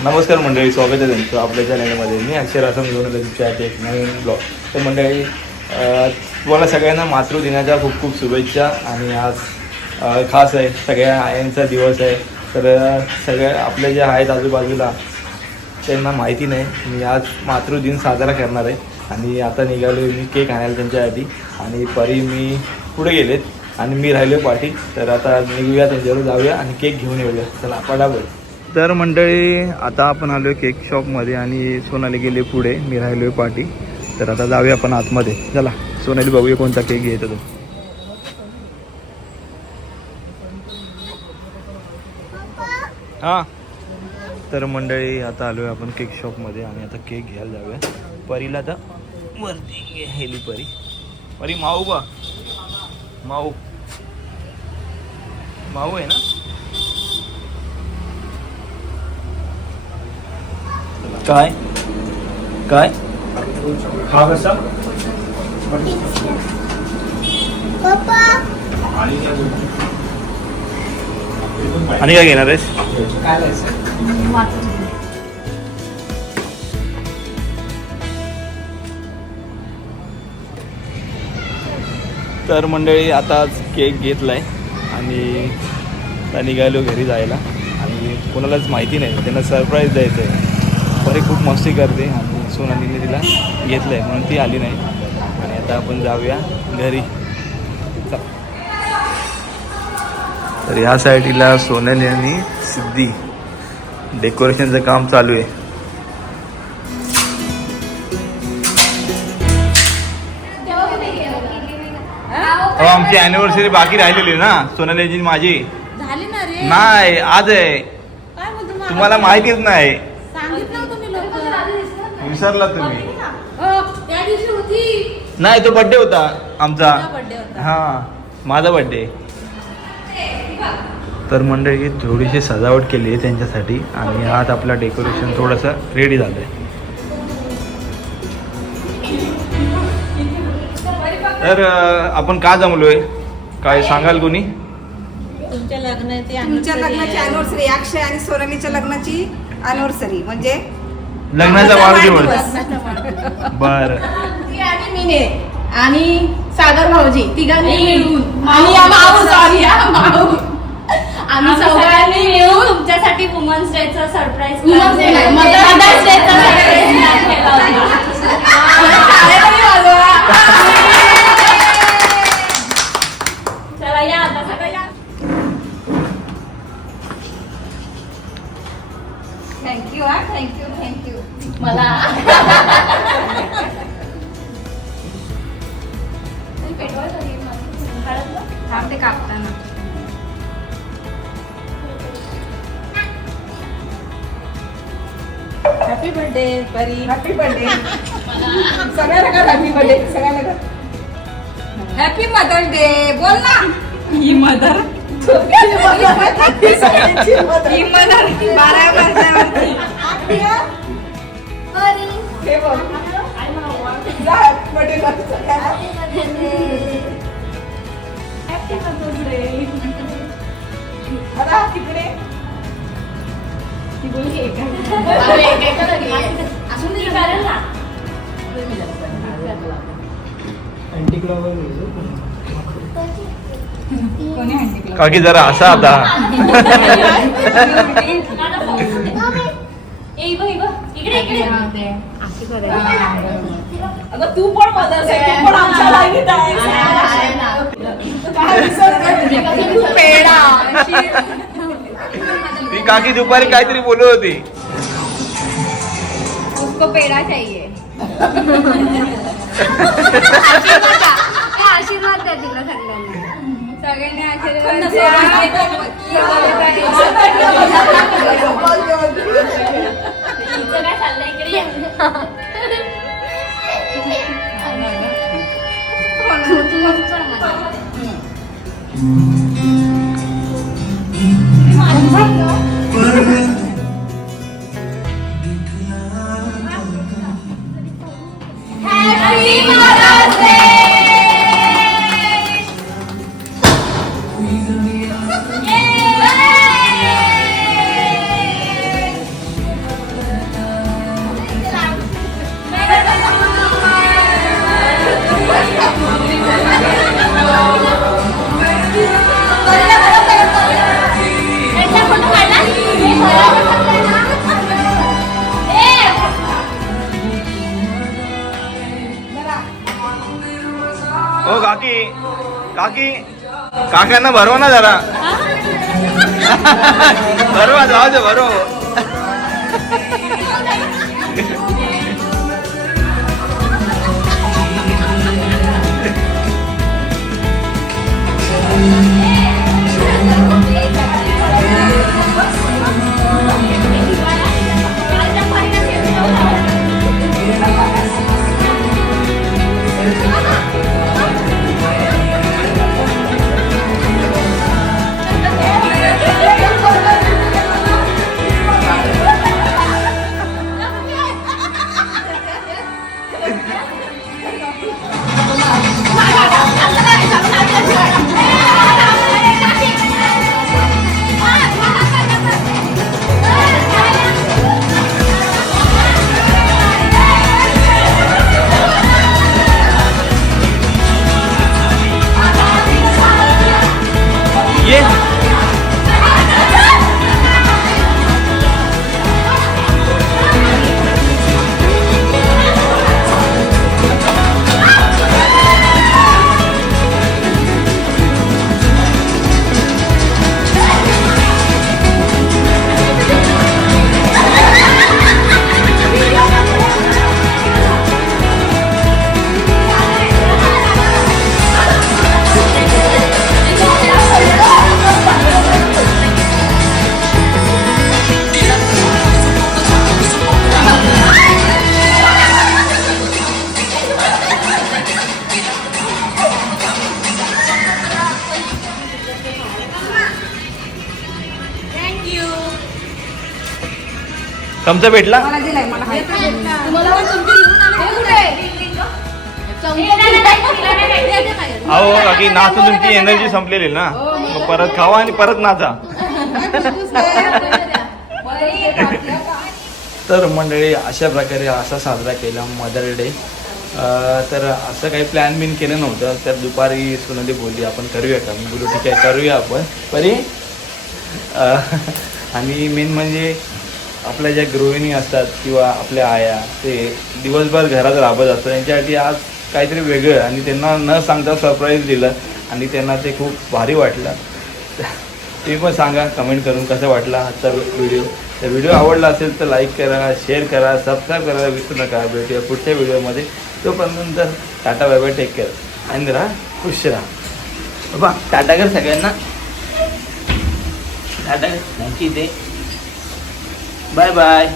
नमस्कार मंडळी स्वागत आहे त्यांचं आपल्या चॅनलमध्ये मी अक्षर असं घेऊन आलो तुमच्या एक नवीन ब्लॉग तर मंडळी तुम्हाला सगळ्यांना मातृदिनाच्या खूप खूप शुभेच्छा आणि आज खास आहे सगळ्या आयांचा दिवस आहे. तर सगळ्या आपले जे आहेत आजूबाजूला त्यांना माहिती नाही. मी आज मातृदिन साजरा करणार आहे. आणि आता निघालो मी केक आणायला त्यांच्यासाठी आणि परी मी पुढे गेलेत. आणि मी राहिलो पाठी तर आता निघूया त्यांच्यावर जाऊया आणि केक घेऊन येऊया. चला पटापट. तर मंडळी आता आपण आलो आहे केक शॉपमध्ये आणि सोनाली गेली पुढे. मी राहिलो आहे पाठी. तर आता जाऊया आपण आतमध्ये. चला सोनाली बघूया कोणता केक घ्यायचा तो. हां. तर मंडळी आता आलो आहे आपण केक शॉपमध्ये आणि आता केक घ्यायला जाऊया. परीला आता वरती गेली परी. परी माऊ बा. माऊ. माऊ आहे ना? काय? काय? हा कसा आणि काय घेणार आहेस? तर मंडळी आता केक घेतलाय आणि निघालो घरी जायला. आणि कोणालाच माहिती नाही त्यांना सरप्राईज द्यायचं आहे परी खूप मस्ती करते आणि सोनालीने तिला घेतलं आहे म्हणून ती आली नाही. आणि आता आपण जाऊया घरी. तर ह्या साईडला सोनाली आणि सिद्धी. डेकोरेशनचं काम चालू आहे. आमची अॅनिव्हर्सरी बाकी राहिलेली ना सोनालीची माझी. झाली ना रे. नाही आज आहे? तुम्हाला माहितीच नाही. विसरला तुम्ही. त्या दिवशी होती. नाही तो बर्थडे होता आमचा. होता. हा माझा बर्थडे तर मंडळी थोडीशी सजावट केली आहे त्यांच्यासाठी आणि आज आपलं डेकोरेशन थोडंसं रेडी झालं आहे तर आपण का जमलोय? काय सांगाल कोणी? तुमच्या लग्नाची तुमच्या लग्नाची. अनिव्हर्सरी अक्षय आणि सोनालीच्या लग्नाची अनिव्हर्सरी म्हणजे लग्नाचा वाढदिवस. बर. ती आणि मीने आणि सागर भाऊजी तिघांनी मिळून. आणि या सॉरी आम्ही चौघांनी मिळून तुमच्यासाठी वुमन्स डेचा सरप्राईज नाही, Mother's Day कापताना. Happy birthday Pari. Happy birthday सगळ्यांना कर हॅपी बर्थडे सगळ्यांना कर हॅपी मदर डे बोल ना. ही मदर ही मदर बारा वर्षावरती हे बघ. जा birthday असून ती करेल ना काकी जरा असा आता. ए बघ बघ इकडे इकडे अगं तू पण मदर तू पण आमच्या लाईनीत आहे. काकी दुपारी काहीतरी बोलत होते उसको पेड़ा चाहिए सगळ्यांनी काकी काकांना भरवा ना जरा. भरवा जाऊ दे भरव. ये हे कुठे? अहो काकी नाचून तुमची एनर्जी संपलेली ना. मग परत खावा आणि परत नाचा. तर मंडळी अशा प्रकारे असा साजरा केला मदर डे तर असं काही प्लॅन बिन केलं नव्हतं. तर दुपारी सुनंदी बोलली आपण करूया का? मी बोलू ठीक आहे करूया आपण. परी आणि मेन म्हणजे आपल्या ज्या गृहिणी असतात किंवा आपल्या आया ते दिवसभर घरात राबत असतात. त्यांच्यासाठी आज काहीतरी वेगळं आणि त्यांना न सांगता सरप्राईज दिलं आणि त्यांना ते खूप भारी वाटलं. तुम्ही पण सांगा कमेंट करून कसा वाटला आजचा व्हिडिओ तर व्हिडिओ आवडला असेल तर लाईक करा शेअर करा सबस्क्राईब करायला विसरू नका. भेटूया पुढच्या व्हिडिओमध्ये तोपर्यंत tata bye bye take care आणि राहा खुश राहा. बाबा टाटा कर सगळ्यांना. टाटा कर दे. ते बाय बाय